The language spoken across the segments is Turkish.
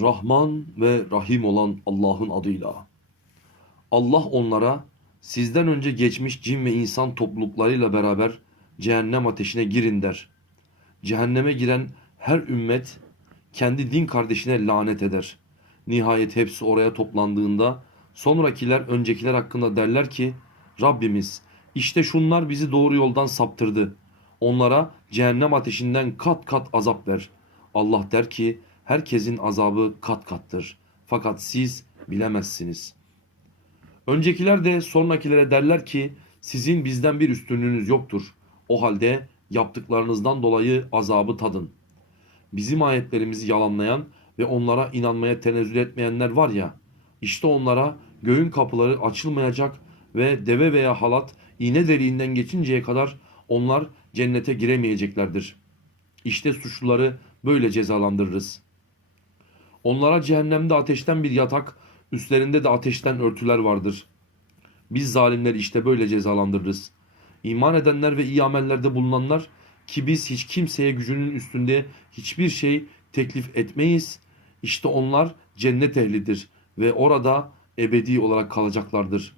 Rahman ve Rahim olan Allah'ın adıyla. Allah onlara sizden önce geçmiş cin ve insan topluluklarıyla beraber cehennem ateşine girin der. Cehenneme giren her ümmet kendi din kardeşine lanet eder. Nihayet hepsi oraya toplandığında sonrakiler öncekiler hakkında derler ki Rabbimiz işte şunlar bizi doğru yoldan saptırdı. Onlara cehennem ateşinden kat kat azap ver. Allah der ki herkesin azabı kat kattır. Fakat siz bilemezsiniz. Öncekiler de sonrakilere derler ki sizin bizden bir üstünlüğünüz yoktur. O halde yaptıklarınızdan dolayı azabı tadın. Bizim ayetlerimizi yalanlayan ve onlara inanmaya tenezzül etmeyenler var ya, işte onlara göğün kapıları açılmayacak ve deve veya halat iğne deliğinden geçinceye kadar onlar cennete giremeyeceklerdir. İşte suçluları böyle cezalandırırız. Onlara cehennemde ateşten bir yatak, üstlerinde de ateşten örtüler vardır. Biz zalimleri işte böyle cezalandırırız. İman edenler ve iyi amellerde bulunanlar ki biz hiç kimseye gücünün üstünde hiçbir şey teklif etmeyiz. İşte onlar cennet ehlidir ve orada ebedi olarak kalacaklardır.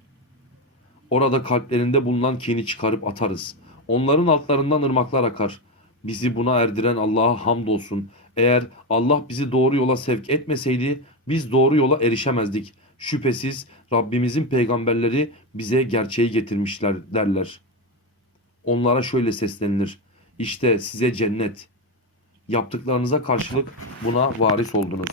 Orada kalplerinde bulunan kini çıkarıp atarız. Onların altlarından ırmaklar akar. Bizi buna erdiren Allah'a hamdolsun. Eğer Allah bizi doğru yola sevk etmeseydi biz doğru yola erişemezdik. Şüphesiz Rabbimizin peygamberleri bize gerçeği getirmişler derler. Onlara şöyle seslenilir. İşte size cennet. Yaptıklarınıza karşılık buna varis oldunuz.